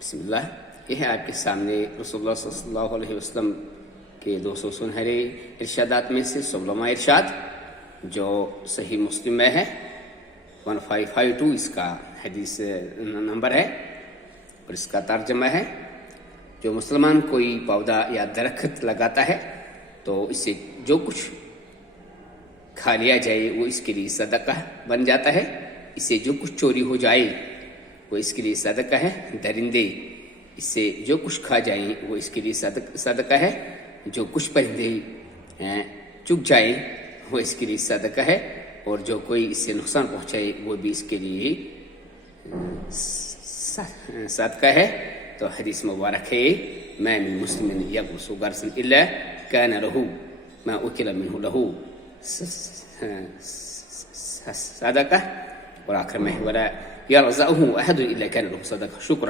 बिस्मिल्लाह। ये है आपके सामने रसूलुल्लाह सल्लल्लाहु अलैहि वसल्लम के 200 सुनहरे इरशादात में से 16वां इरशाद जो सही मुस्लिम में है 1552 इसका हदीस नंबर है और इसका तर्जमा है जो मुसलमान कोई पौधा या दरख्त लगाता है तो इससे जो कुछ खा लिया जाए वो इसके लिए सदका बन जाता है। इससे जो कुछ चोरी हो जाए वो इसके लिए सदका है। दरिंदे इससे जो कुछ खा जाए वो इसके लिए सदका है। जो कुछ परिंदे चुग जाए वो इसके लिए सदका है और जो कोई इससे नुकसान पहुंचाए वो भी इसके लिए सदका है। तो हदीस मुबारक है मा मिन मुस्लिमिन यगुसु गरसन इल्ला कान लहू मा उकिला मिन्हु लहू सदका और आखिर में वला यरज़अहु अहद इल्ला कान लहू सदका। शुक्र।